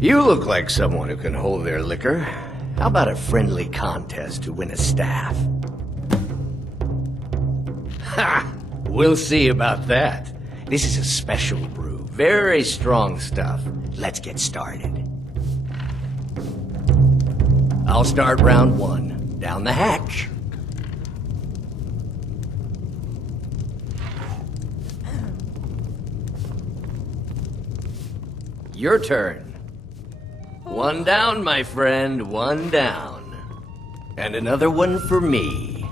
You look like someone who can hold their liquor. How about a friendly contest to win a staff? Ha! We'll see about that. This is a special brew. Very strong stuff. Let's get started. I'll start round one. Down the hatch. Your turn. One down, my friend, one down. And another one for me.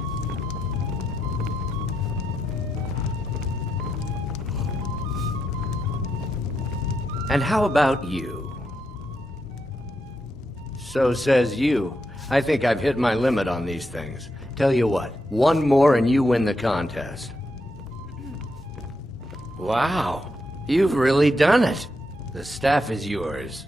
And how about you? So says you. I think I've hit my limit on these things. Tell you what, one more and you win the contest. Wow, you've really done it. The staff is yours.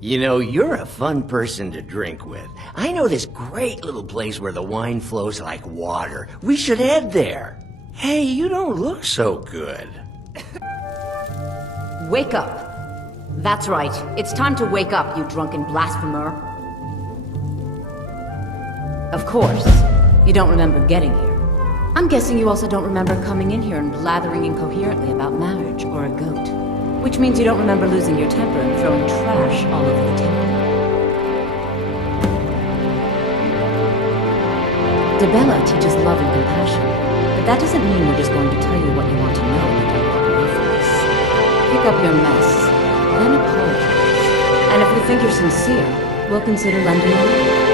You know, you're a fun person to drink with. I know this great little place where the wine flows like water. We should head there. Hey, you don't look so good. Wake up. That's right. It's time to wake up, you drunken blasphemer. Of course, you don't remember getting here. I'm guessing you also don't remember coming in here and blathering incoherently about marriage or a goat. Which means you don't remember losing your temper and throwing trash all over the temple. Debella teaches love and compassion, but that doesn't mean we're just going to tell you what you want to know and you walk away from us. Pick up your mess, then apologize. And if we think you're sincere, we'll consider lending you money.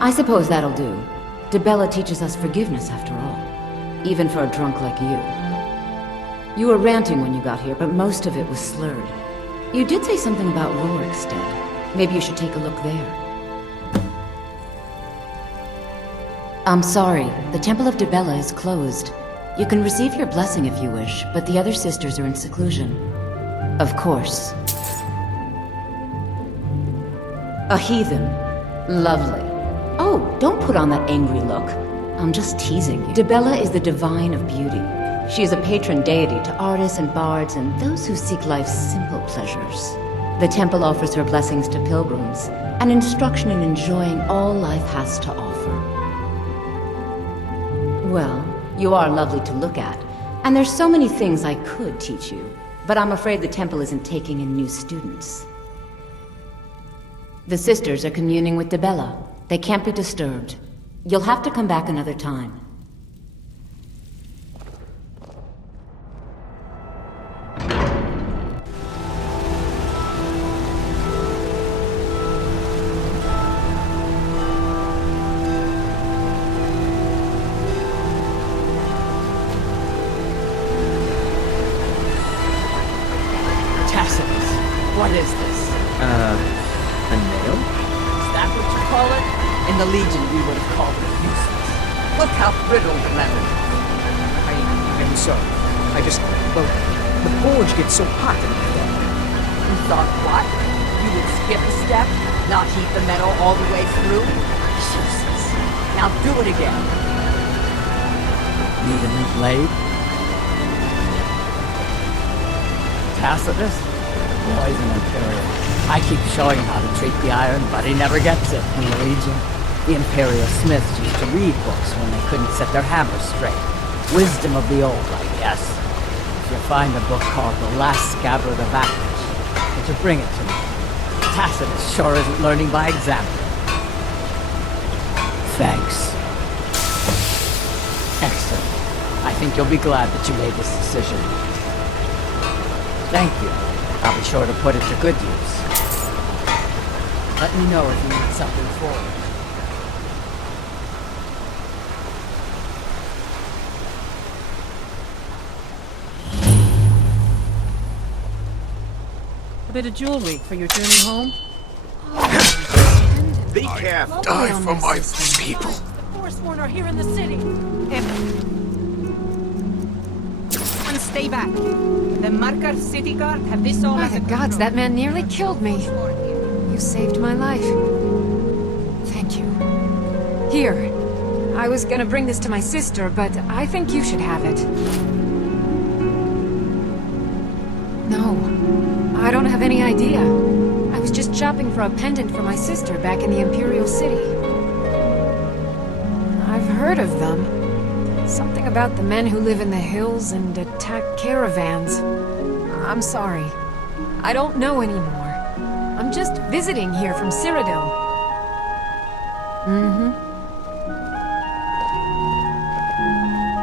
I suppose that'll do. Debella teaches us forgiveness after all. Even for a drunk like you. You were ranting when you got here, but most of it was slurred. You did say something about Rorikstead. Maybe you should take a look there. I'm sorry, the Temple of Debella is closed. You can receive your blessing if you wish, but the other sisters are in seclusion. Of course. A heathen. Lovely. Oh, don't put on that angry look. I'm just teasing you. Debella is the divine of beauty. She is a patron deity to artists and bards and those who seek life's simple pleasures. The temple offers her blessings to pilgrims, and instruction in enjoying all life has to offer. Well, you are lovely to look at, and there's so many things I could teach you, but I'm afraid the temple isn't taking in new students. The sisters are communing with Debella. They can't be disturbed. You'll have to come back another time. Tacitus, what is this? A nail? Is that what you call it? In the Legion, we would have called it useless. Look how brittle the metal is. I'm sorry. Well, the forge gets so hot in there. You thought what? You would skip a step? Not heat the metal all the way through? Jesus. Now do it again. Need a new blade? Tacitus? Boys in Imperial. I keep showing him how to treat the iron, but he never gets it. In the Legion, the Imperial Smiths used to read books when they couldn't set their hammers straight. Wisdom of the old, I guess. you find a book called The Last Scabbard of Athens, would you bring it to me? Tacitus sure isn't learning by example. Thanks. Excellent. I think you'll be glad that you made this decision. Thank you. I'll be sure to put it to good use. Let me know if you need something forward. A bit of jewelry for your journey home? Be careful. Die for my people. The Forsworn are here in the city. And stay back. The Marker city guard have this all By under the gods, control. that man nearly killed me. You saved my life. Thank you. Here. I was gonna bring this to my sister, but I think you should have it. No. I don't have any idea. I was just shopping for a pendant for my sister back in the Imperial City. I've heard of them. Something about the men who live in the hills and attack caravans. I'm sorry. I don't know anymore. I'm just visiting here from Cyrodiil.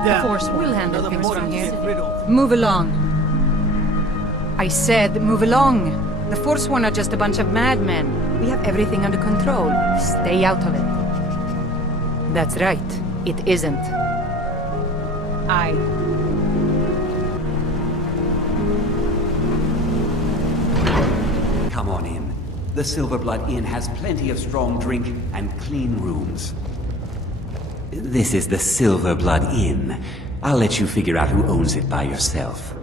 The Forsworn will handle things from here. Move along. I said move along. The Forsworn are just a bunch of madmen. We have everything under control. Stay out of it. That's right. It isn't. Come on in. The Silverblood Inn has plenty of strong drink and clean rooms. This is the Silverblood Inn. I'll let you figure out who owns it by yourself.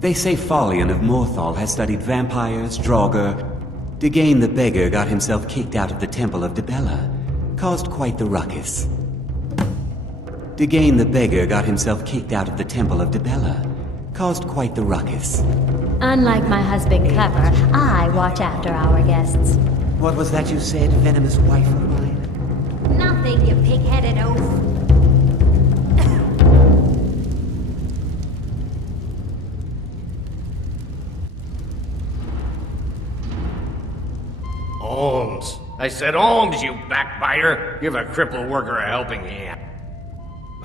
They say Folion of Morthal has studied vampires, Draugr. Degane the Beggar got himself kicked out of the Temple of Dibella. Caused quite the ruckus. Degane the Beggar got himself kicked out of the Temple of Dibella. Caused quite the ruckus. Unlike my husband Clever, I watch after our guests. What was that you said, venomous wife of mine? Nothing, you pig-headed oaf. Alms. I said alms, you backbiter. Give a crippled worker a helping hand.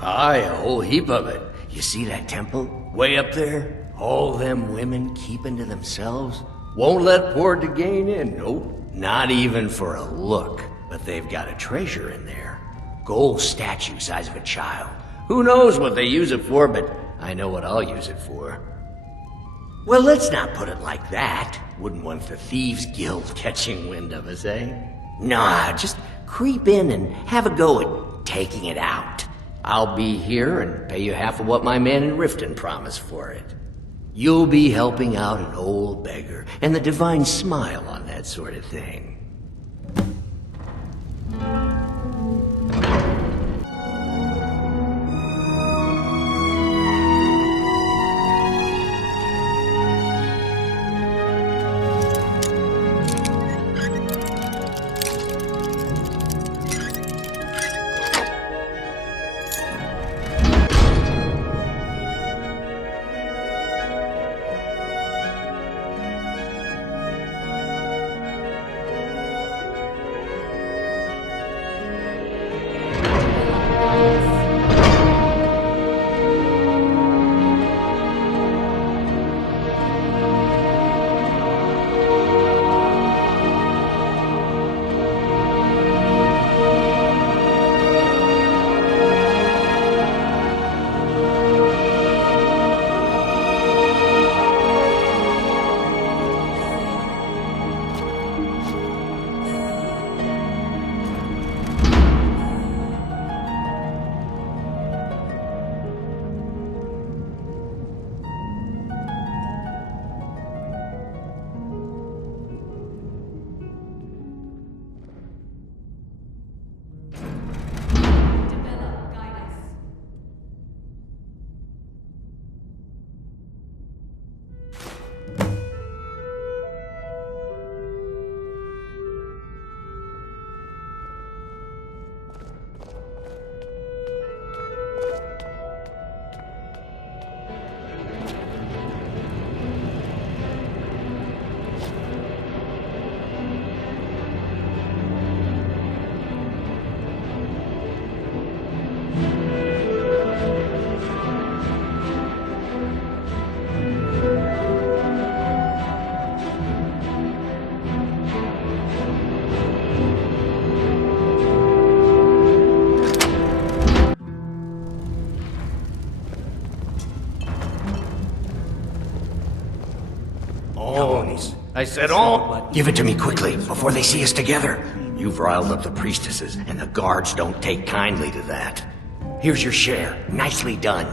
Aye, a whole heap of it. You see that temple? Way up there? All them women keeping to themselves? Won't let poor Degane in, nope. Not even for a look. But they've got a treasure in there. Gold statue size of a child. Who knows what they use it for, but I know what I'll use it for. Well, let's not put it like that. Wouldn't want the Thieves Guild catching wind of us, eh? Nah, just creep in and have a go at taking it out. I'll be here and pay you half of what my man in Riften promised for it. You'll be helping out an old beggar, and the divine smile on that sort of thing. I said all. Give it to me quickly, before they see us together. You've riled up the priestesses, and the guards don't take kindly to that. Here's your share. Nicely done.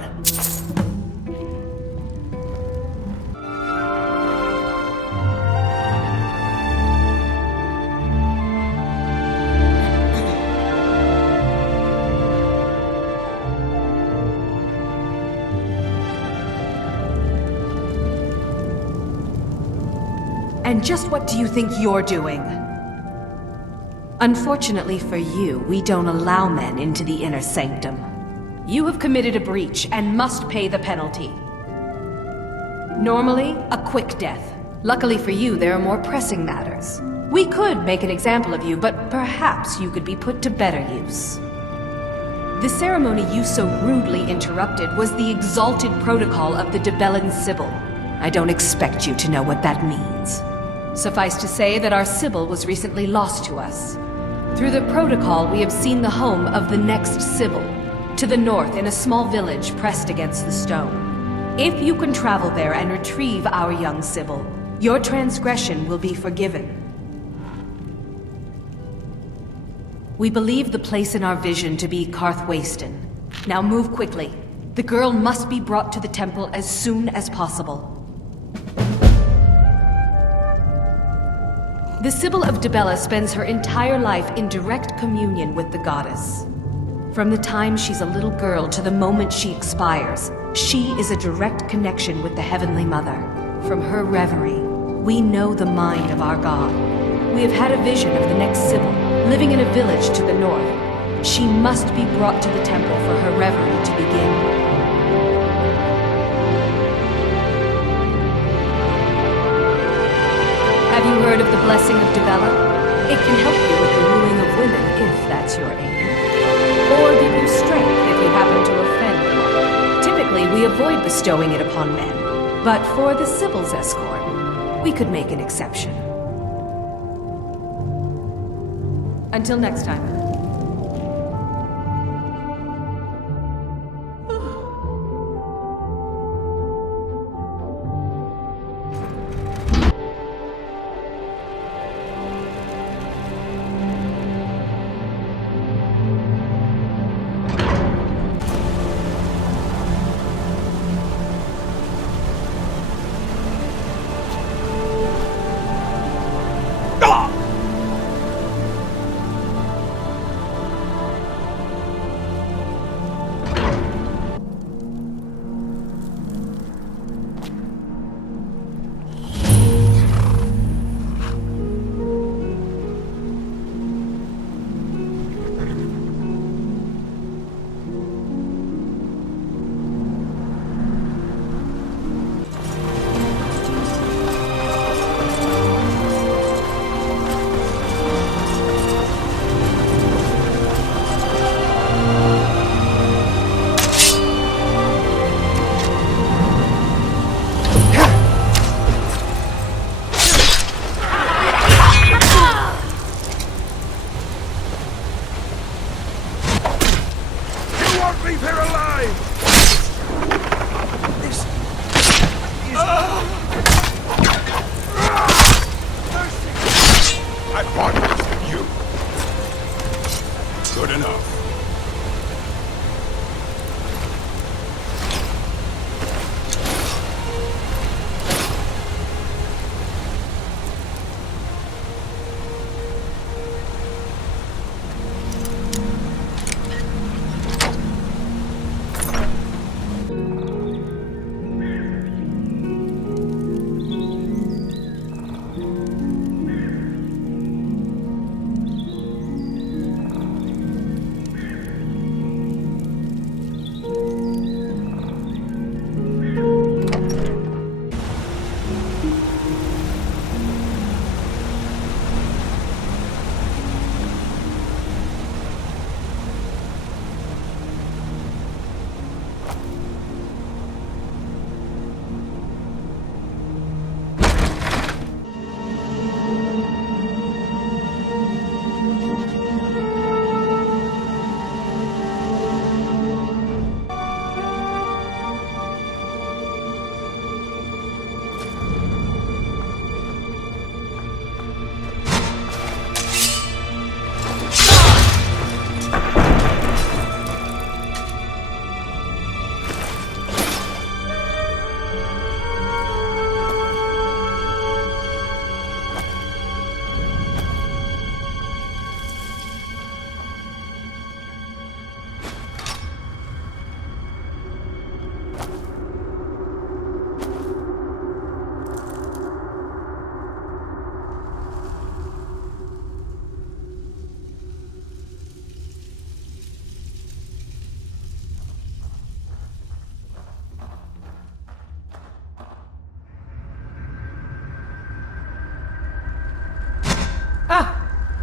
And just what do you think you're doing? Unfortunately for you, we don't allow men into the inner sanctum. You have committed a breach and must pay the penalty. Normally, a quick death. Luckily for you, there are more pressing matters. We could make an example of you, but perhaps you could be put to better use. The ceremony you so rudely interrupted was the exalted protocol of the Debellan Sibyl. I don't expect you to know what that means. Suffice to say that our Sibyl was recently lost to us. Through the protocol, we have seen the home of the next Sibyl, to the north in a small village pressed against the stone. If you can travel there and retrieve our young Sibyl, your transgression will be forgiven. We believe the place in our vision to be Karthwasten. Now move quickly. The girl must be brought to the temple as soon as possible. The Sibyl of Dibella spends her entire life in direct communion with the goddess. From the time she's a little girl to the moment she expires, she is a direct connection with the Heavenly Mother. From her reverie, we know the mind of our god. We have had a vision of the next Sibyl, living in a village to the north. She must be brought to the temple for her reverie to begin. Have you heard of the blessing of Dibella? It can help you with the wooing of women, if that's your aim. Or give you strength if you happen to offend one. Typically, we avoid bestowing it upon men. But for the Sibyl's escort, we could make an exception. Until next time.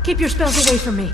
Keep your spells away from me.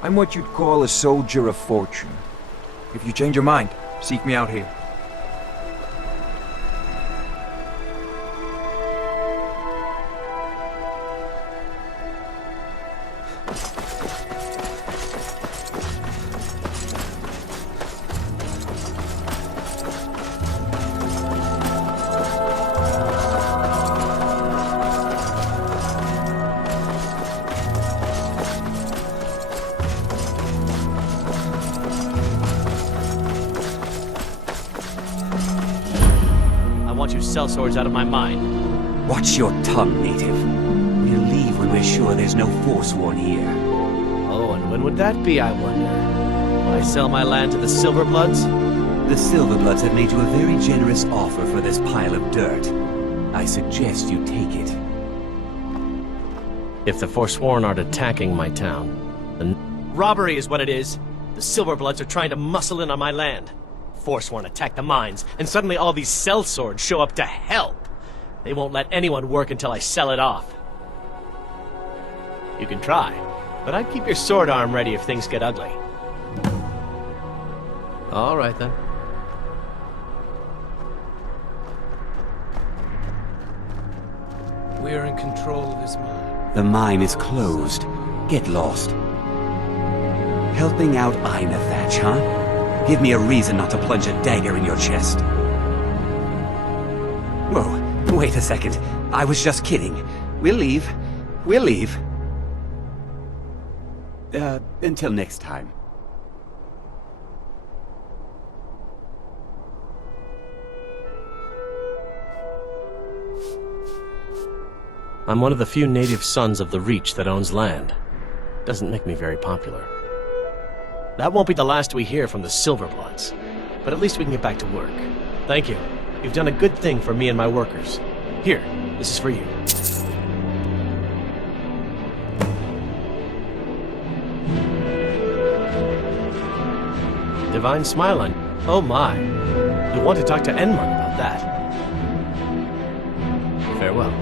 I'm what you'd call a soldier of fortune. If you change your mind, seek me out here. Swords out of my mind. Watch your tongue, native. We'll leave when we're sure there's no Forsworn here. Oh, and when would that be, I wonder? Will I sell my land to the Silverbloods? The Silverbloods have made you a very generous offer for this pile of dirt. I suggest you take it. If the Forsworn aren't attacking my town, then robbery is what it is. The Silverbloods are trying to muscle in on my land. Forsworn attack the mines, and suddenly all these sellswords show up to help. They won't let anyone work until I sell it off. You can try, but I'd keep your sword arm ready if things get ugly. All right, then. We're in control of this mine. The mine is closed. Get lost. Helping out Einethach, huh? Give me a reason not to plunge a dagger in your chest. Whoa, wait a second. I was just kidding. We'll leave. We'll leave. Until next time. I'm one of the few native sons of the Reach that owns land. Doesn't make me very popular. That won't be the last we hear from the Silverbloods, but at least we can get back to work. Thank you. You've done a good thing for me and my workers. Here, this is for you. divine smile on you. Oh my. You'll want to talk to Enmund about that. Farewell.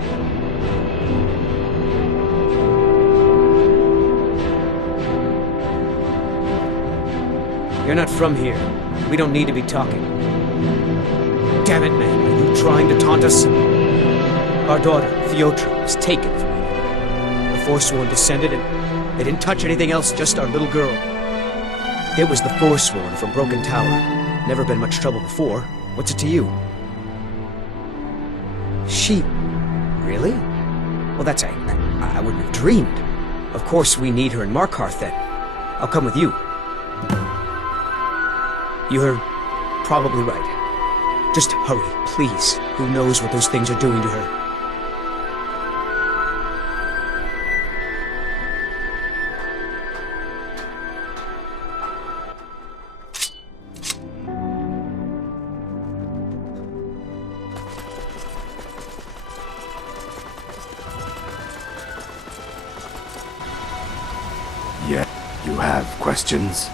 You're not from here. We don't need to be talking. Damn it, man. Are you trying to taunt us? Our daughter, Theotra, was taken from me. The Forsworn descended and they didn't touch anything else, just our little girl. It was the Forsworn from Broken Tower. Never been much trouble before. What's it to you? She... Really? Well, that's... I wouldn't have dreamed. Of course we need her in Markarth, then. I'll come with you. You're probably right. Just hurry, please. Who knows what those things are doing to her? Yeah, you have questions?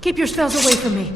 Keep your spells away from me.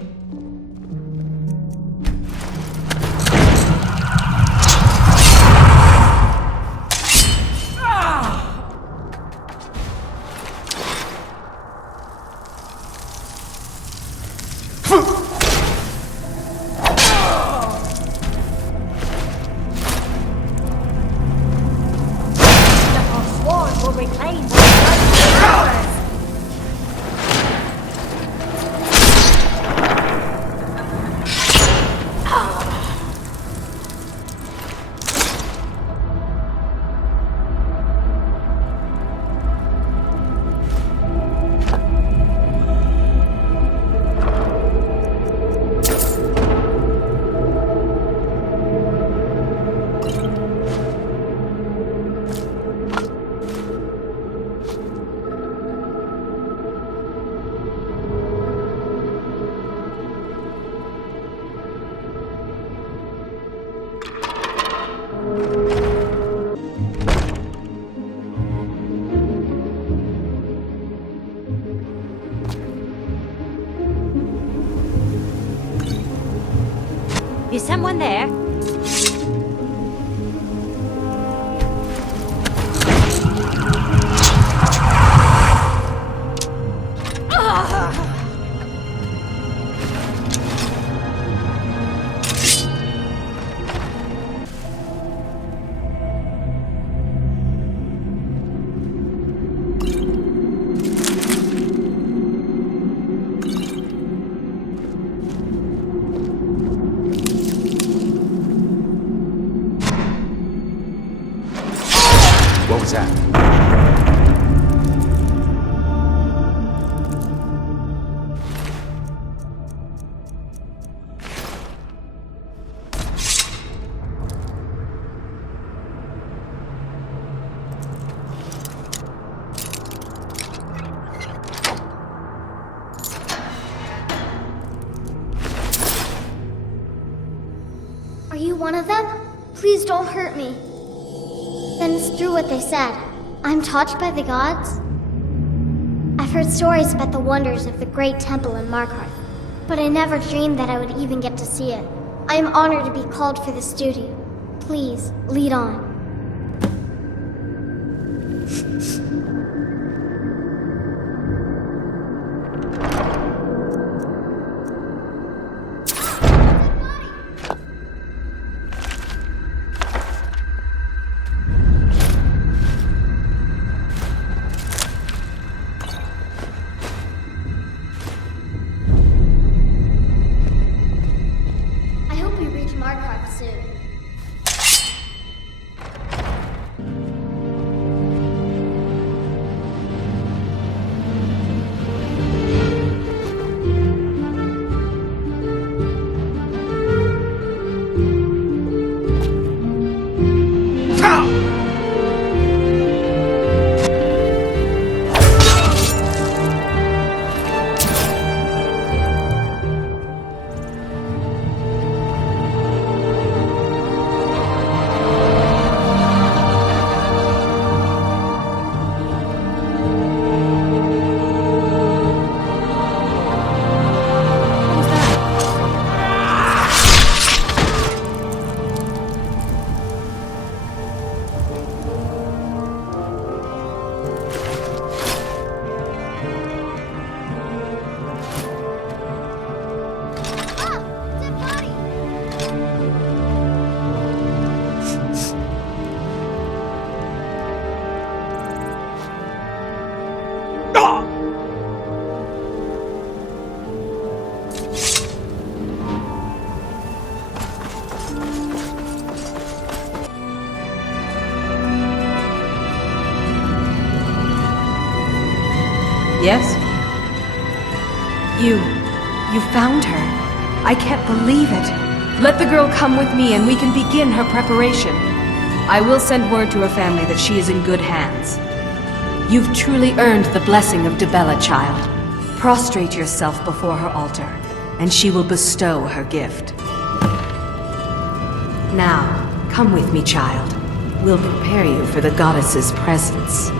Is someone there? What was that? Are you one of them? Please don't hurt me. Then it's true what they said. I'm touched by the gods? I've heard stories about the wonders of the great temple in Markarth, but I never dreamed that I would even get to see it. I am honored to be called for this duty. Please, lead on. Markarth soon. Yes? You found her. I can't believe it. Let the girl come with me and we can begin her preparation. I will send word to her family that she is in good hands. You've truly earned the blessing of Dibella, child. Prostrate yourself before her altar, and she will bestow her gift. Now, come with me, child. We'll prepare you for the goddess's presence.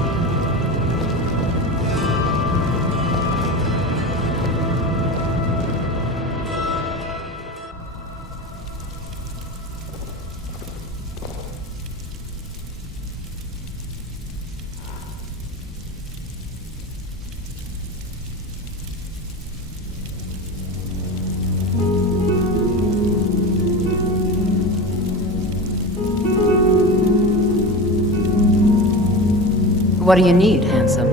What do you need, handsome?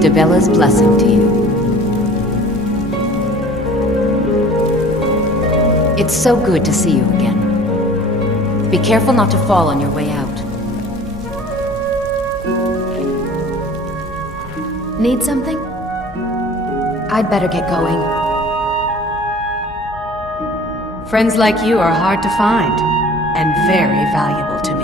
Dibella's blessing to you. It's so good to see you again. Be careful not to fall on your way out. Need something? I'd better get going. Friends like you are hard to find, and very valuable to me.